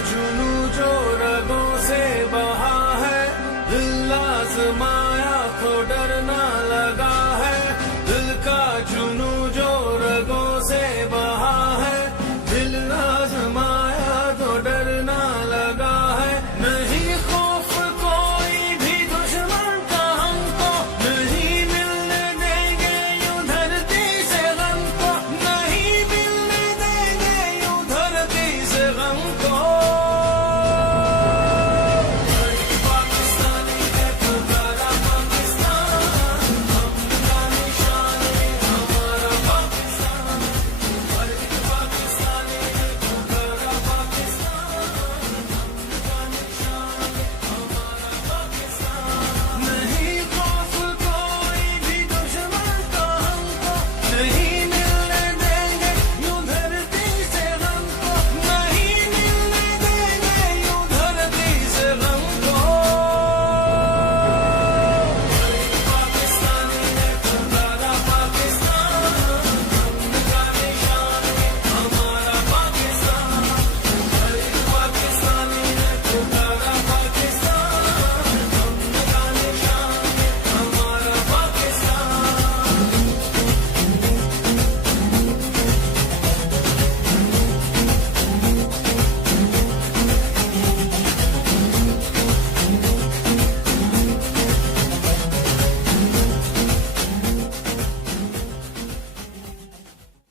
जुनू जो रगों से बहा है, दिल आजमाया तो डरना लगा है। दिल का जुनू जो रगों से बहा है, दिल आजमाया तो डरना लगा है। नहीं खौफ कोई भी दुश्मन का हमको, नहीं मिलने देंगे यूं धरती से गम को, नहीं मिलने देंगे यूं धरती से गम को।